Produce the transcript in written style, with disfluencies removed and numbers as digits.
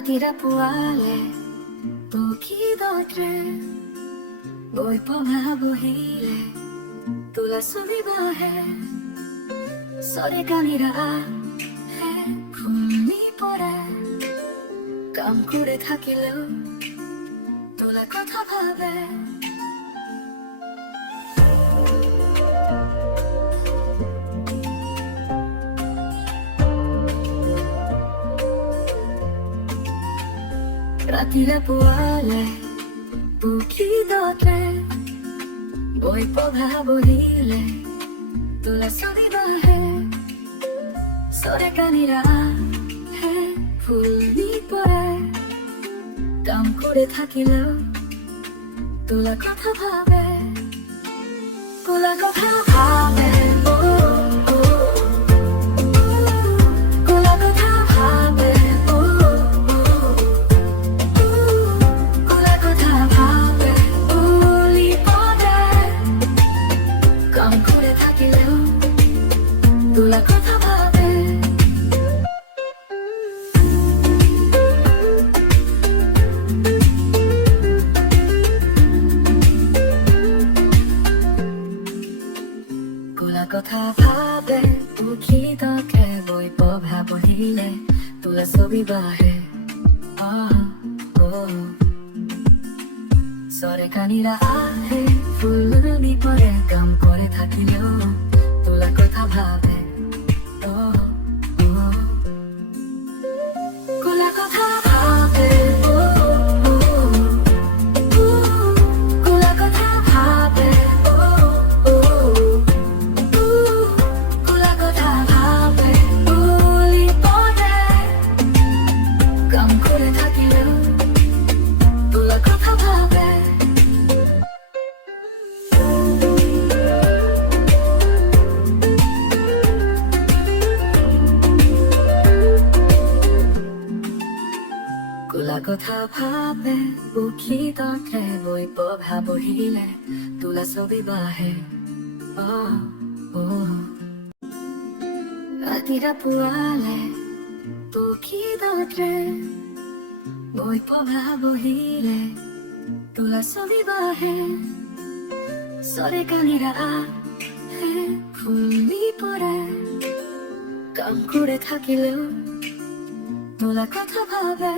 ৰাতিৰা পুৱালে পক্ষীদত্ৰে বৈ পমা বহিলে তোলা ছবি বাহে সরে কানিরা হে ঘুমি পড়ে কাম করে থাকিলেও তোলা কথা ভাবে ৰাতিৰে পুৱালে পক্ষীদত্ৰে বৈ পমা বহিলে তোলা ছবি বাহে সরে কানিরা হে ফুলি পড়ে কাম করে থাকিলেও তোলা কথা ভাবে তোলা কথা ভাবে ও ও তোলা কথা ভাবে ও ও তোলা কথা ভাবে ফুলি পড়ে কাম করে থাকিলেও তোলা কথা ভাবে তোলা কথা ভাবে পক্ষীদত্ৰে বৈ পমা বহিলে তোলা ছবি বাহে সরে কানিরা আহে ফুলনি পরে কাম করে থাকিলেও তোলা কথা ভাবে তোলা কথা ভাবে তোলা কথা ভাবে তোলা কথা ভাবে বলি পড়ে কাম করে থাকিলেও তোলা কথা ভাবে তোলা কথা ভাবে পক্ষীদত্ৰে বৈ পমা বহিলে তোলা ছবি বাহে ৰাতিৰা পুৱালে পক্ষীদত্ৰে বৈ পমা বহিলে তোলা ছবি বাহে সরে কানিরা হে ফুলি পড়ে কাম করে থাকিলেও তোলা কথা ভাবে